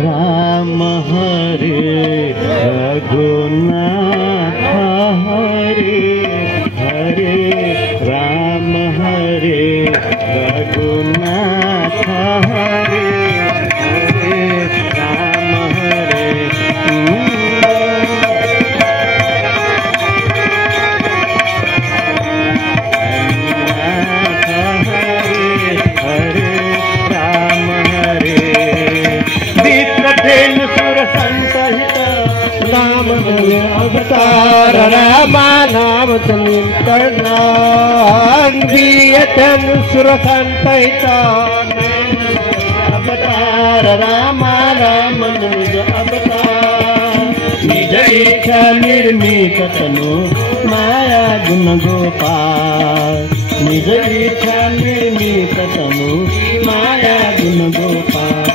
राम हरे रघुनाथ हरे हरे राम हरे रघुनाथ हरे हरे राम हरे नाम अवतार रामा नाम चलितन सुर संत अवतार रामा राम अवतार निज इच्छा निर्मित तनु माया गुण गोपाल निज इच्छा निर्मित तनु माया गुण गोपाल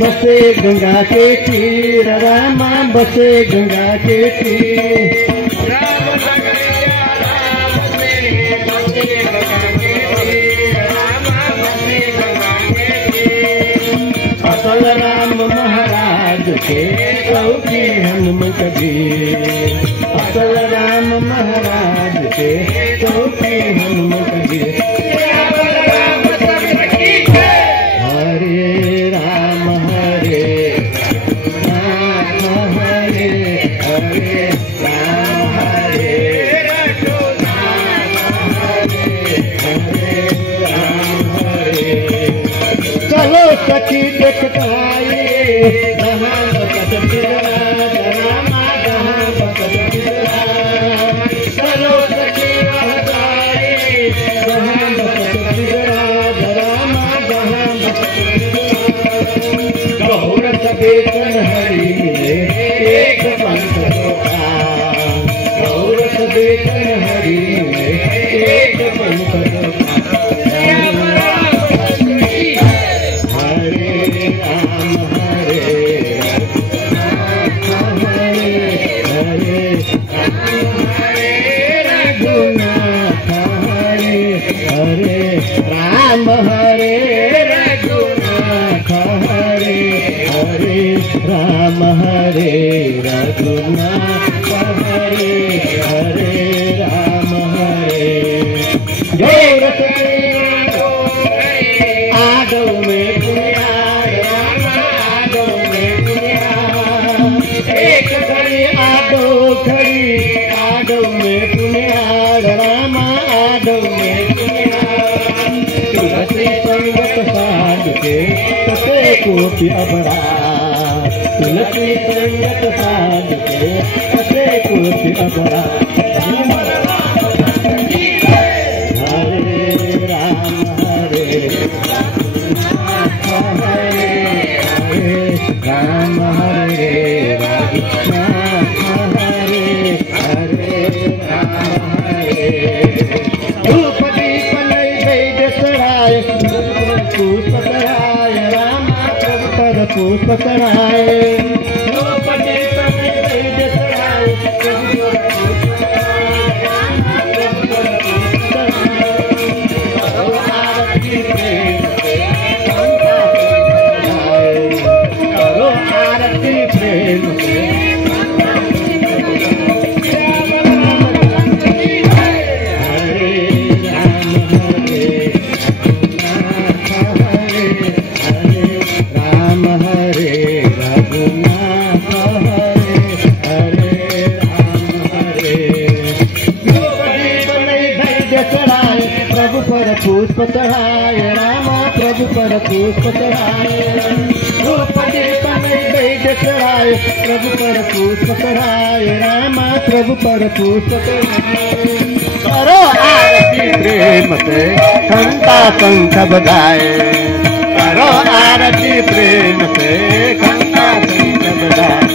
बसे गंगा के तीर रामा बसे गंगा के तीर असल राम महाराज के चौकी हनुमत वीर असल राम महाराज के चौकी हनुमत वीर हरे राम हरे राम हरे हरे राम हरे राम हरे चलो सखी देखताए जहाँ बकत फिराज रामा जहाँ बकत फिराज चलो सखी देखताए जहाँ बकत फिराज रामा जहाँ गौर सवेतन हरि मिले एक पंथ का गौर सवेतन हरि मिले एक पंथ हरे राम हरे हरे हरे रघुनाथ हरे हरे राम हरे रघुनाथ हरे हरे राम हरे रघुनाथ हरे हरे राम हरे गौर आगो में पुण्यार रामा आगो में पुण्यार एक घड़ी आगो घड़ी आगो में पुण्यार रामा आगो में पुण्यार तुलसी संगत साधु के कसे कोटि अबरा तुलसी संगत साधु के कसे कोटि अबरा हरे राम हरे राम हरे रघुनाथ हरे हरे राम हरे धूप दीप नैवेद्य चढ़ाए पुष्प चढ़ाए रामा पर पुष्प चढ़ाए धूप दीप नैवेद्य चढ़ाए पुष्प चढ़ाए रामा प्रभु पर पुष्प चढ़ाए धूप दीप नैवेद्य चढ़ाए प्रभु पर पुष्प चढ़ाए रामा प्रभु पर पुष्प चढ़ाए करो आरती प्रेम से घंटा शंख बजाए करो आरती प्रेम से घंटा शंख बजाए